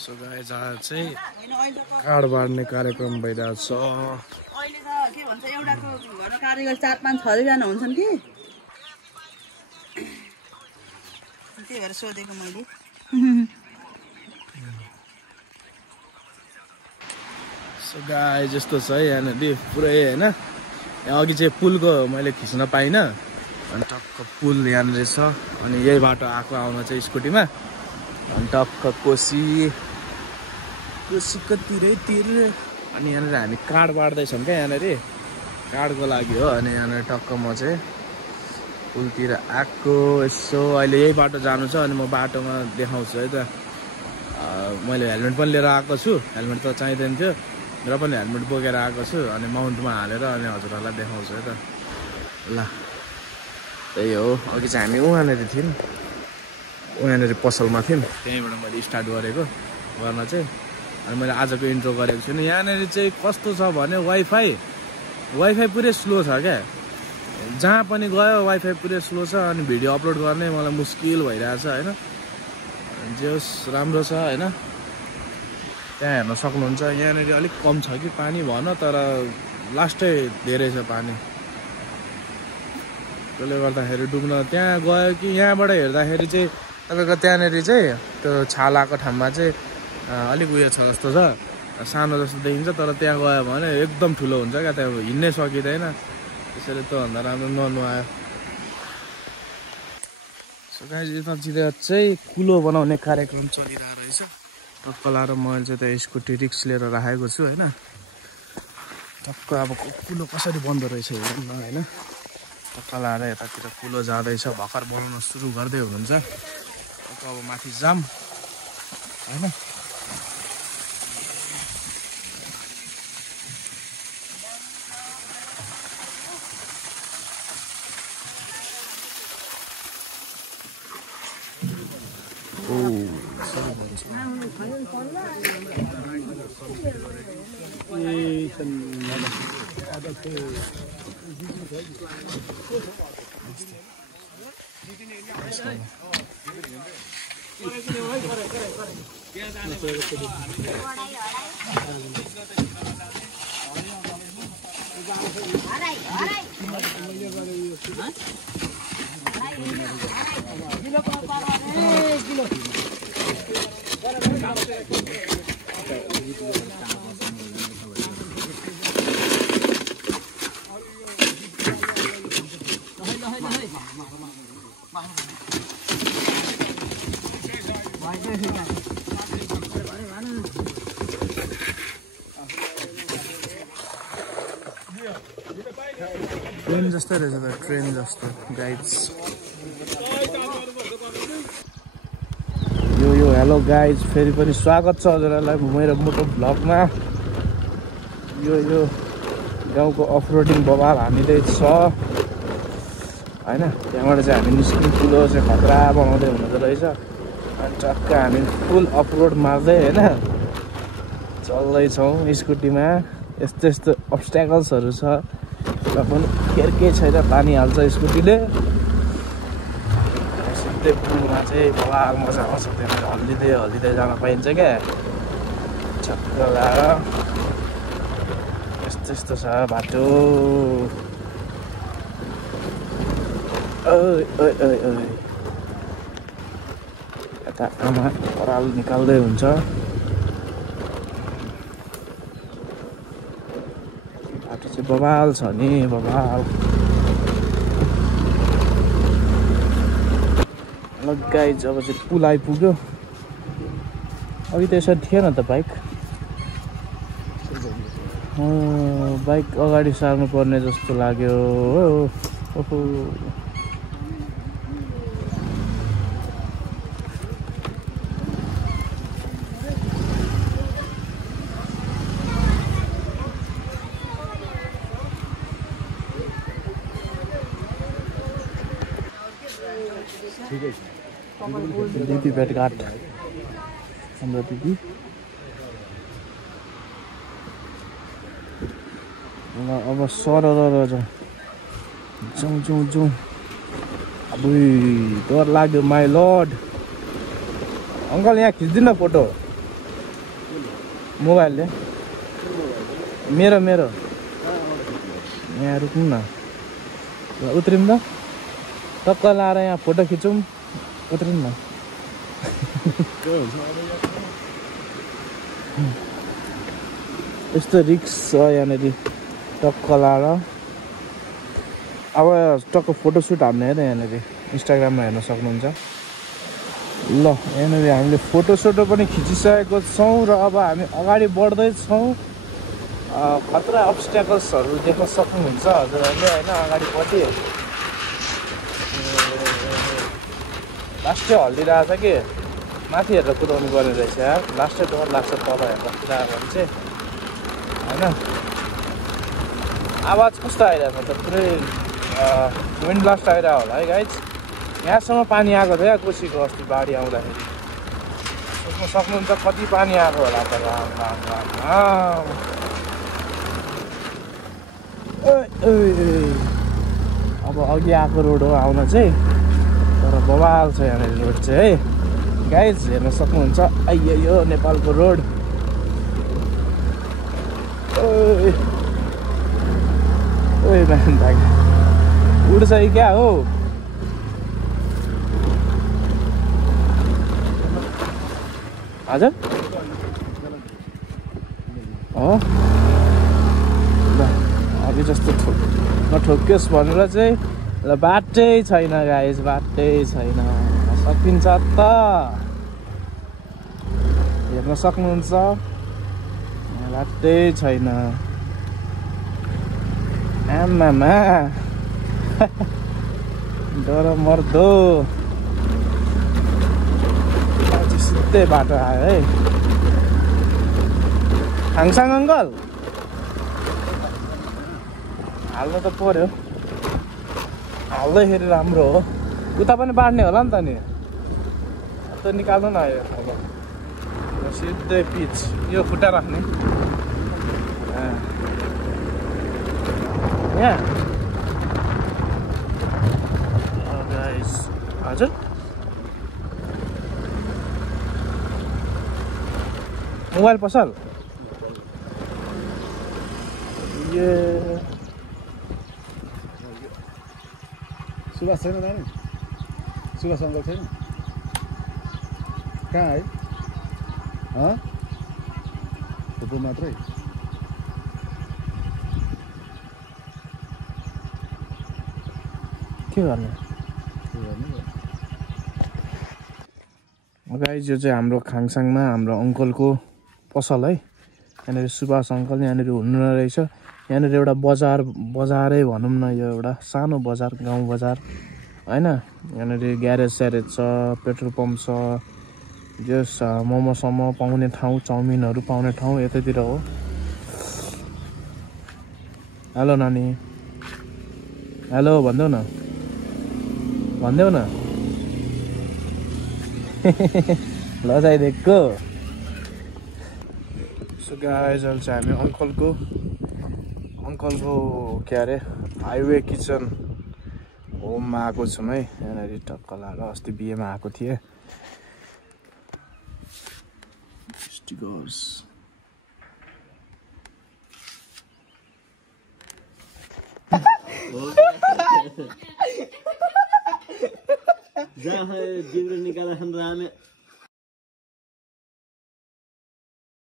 So guys आज चाहिँ काड बाड्ने कार्यक्रम भइरहेको छ। अहिले त के भन्छ एउटाको घरमा कारिगर 4-5-6 जना हुन्छन् कि त्यही भएर सोधेको मैले। सो गाइस यस्तो छ है यहाँनिर पुरै हैन। यहाँ अघि चाहिँ पुलको मैले खिच्न पाइनँ अनि टक्क पुल यहाँनिर छ अनि यही बाटो आएको आउन चाहिँ स्कुटीमा अनि टक्क कोसी कतिरैतिर अनि यहाँनिर हामी काड बाड्दैछौँ क्या यहाँनिर काडको लागि हो। अनि यहाँनिर टक्क म चाहिँ पुलतिर आएको यसो अहिले यही बाटो जानु छ अनि म बाटोमा देखाउँछु है त। मैले हेलमेट पनि लिएर आएको छु, हेलमेट त चाहिँदैन थियो र पनि हेलमेट बोकेर आएको छु अनि माउन्टमा हालेर अनि हजुरहरूलाई देखाउँछु है त। ल त्यही हो, अघि चाहिँ हामी उहाँनिर थियौँ, उहाँनिर पसलमा थियौँ, त्यहीँबाट मैले स्टार्ट गरेको गर्न चाहिँ। अनि मैले आजको इन्ट्रो गरेको छुइनँ। यहाँनिर चाहिँ कस्तो छ भने वाइफाई पुरै स्लो छ क्या, जहाँ पनि गयो वाइफाई पुरै स्लो छ अनि भिडियो अपलोड गर्ने मलाई मुस्किल भइरहेछ होइन। जे होस् राम्रो छ होइन, त्यहाँ हेर्न सक्नुहुन्छ। यहाँनिर अलिक कम छ कि पानी भन तर लास्टै धेरै छ पानी, त्यसले गर्दाखेरि डुब्न त्यहाँ गयो कि यहाँबाट हेर्दाखेरि चाहिँ तपाईँको त्यहाँनिर चाहिँ त्यो छालाको ठाउँमा चाहिँ अलिक उयो छ जस्तो छ, सानो जस्तो देखिन्छ तर त्यहाँ गयो भने एकदम ठुलो हुन्छ क्या, त्यहाँ हिँड्नै सकिँदैन। त्यसैले त्योभन्दा राम्रो ननुहायो। सो गाइस यतातिर चाहिँ कुलो बनाउने कार्यक्रम चलिरहेको रहेछ। टक्क लाएर मैले चाहिँ त्यो स्कुटी रिक्स लिएर राखेको छु होइन। टक्क अब कुलो कसरी बन्दो रहेछ हेरौँ न होइन। टक्क लाएर यतातिर कुलो जाँदैछ, भर्खर बनाउन सुरु गर्दै हुनुहुन्छ। टक्क अब माथि जाम होइन। ट्रेन जस्तै रहेछ त, ट्रेन जस्तो गाइड्स। यो हेलो गाइज, फेरि पनि स्वागत छ हजुरहरूलाई मेरो मोटो भ्लगमा। यो गाउँको अफरोडिङ बवाल हामीँदैछ होइन। त्यहाँबाट चाहिँ हामी निस्किनु कुलो चाहिँ खतरा बनाउँदै हुँदो रहेछ अनि टक्क हामी फुल अफरोड मार्दै होइन चल्दैछौँ स्कुटीमा। यस्तो यस्तो अब्स्ट्याकल्सहरू छ र पनि केयर केही छैन, पानी हाल्छ स्कुटीले। सिधै पुलमा चाहिँ बवाल मजा आउँछ, त्यहाँबाट हल्लिँदै जान पाइन्छ क्या छक्क लाएर। यस्तो छ बाटो। यता आमा पराल निकाल्दै हुन्छ। बाटो चाहिँ बवाल छ नि, बवाल। ल गाइज अब चाहिँ पुल आइपुग्यो। अघि त यसरी थिएन त बाइक अगाडि सार्नु पर्ने जस्तो लाग्यो। ओहो दिदी भेटघाट हाम्रो दिदी। अब सरर जाउँ अब डर लाग्यो माई लर्ड। अङ्कल यहाँ खिच्दिनु फोटो। मोबाइलले मेरो मेरो यहाँ रुक्नु न ल उत्रिम त टक्क लाएर यहाँ फोटो खिचौँ उत्रिम न यस्तो रिक्स छ यहाँनिर टक्क लाएर अब टक्क फोटोसुट हान्ने हेर यहाँनिर इन्स्टाग्राममा हेर्न सक्नुहुन्छ ल यहाँनिर हामीले फोटोसोटो पनि खिचिसकेको छौँ र अब हामी अगाडि बढ्दैछौँ खतरा अब्स्ट्याकल्सहरू देख्न सक्नुहुन्छ हजुरहरूले होइन अगाडिपट्टि लास्टै हल्लिरहेछ कि माथि हेरेर कुदाउनु पर्ने रहेछ यार लास्टै डर लाग्छ तल हेरेर कुदायो भने चाहिँ होइन आवाज कस्तो आइरहेको छ त पुरै विन्ड ब्लास्ट आइरहेको होला है गाइज यहाँसम्म पानी आएको थियो कोसीको अस्ति बाढी आउँदाखेरि सोच्न सक्नुहुन्छ कति पानी आएको होला त अब अघि आएको रोड हो आउन चाहिँ तर बवाल छ यहाँनिर रोड चाहिँ है गाइज हेर्न सक्नुहुन्छ आइयो यो नेपालको रोड ओए उड्छ कि क्या हो हजुर हो ल अघि जस्तो नठोकियोस् भनेर चाहिँ ल बाटै छैन गाइस बाटै छैन सकिन्छ त हेर्न सक्नुहुन्छ बाटै छैन आमामा डर मर्दो सिधै बाटो आयो है खाङसाङ अङ्कल हाल्नु त पर्यो हाल्दैखेरि राम्रो हो उता पनि बाँड्ने होला नि त नि त निकाल्नु न यो अब सिधै पिच यो खुट्टा राख्ने यहाँ गाइस हजुर मोबाइल पसल ये सुभाष छैन नानी सुभाष अङ्कल छैन कहाँ है फोटो मात्रै के गर्ने गाइस यो चाहिँ हाम्रो खाङसाङमा हाम्रो अङ्कलको पसल है यहाँनिर सुभाष अङ्कल यहाँनिर हुनु रहेछ यहाँनिर एउटा बजारै भनौँ न यो एउटा सानो बजार गाउँ बजार होइन यहाँनिर ग्यारेज स्यारेज छ पेट्रोल पम्प छ जस मोमोसम्म पाउने ठाउँ चाउमिनहरू पाउने ठाउँ यतैतिर हो हेलो नानी हेलो भनिदेऊ न लजाइदिएको सो गाइस अहिले चाहिँ हामी अङ्कलको के अरे हाइवे किचन होममा आएको छौँ है यहाँनिर टक्क लाएर अस्ति बिहेमा आएको थिएँ स्टिकर्स जहाँ जिब्रो निकाल्दा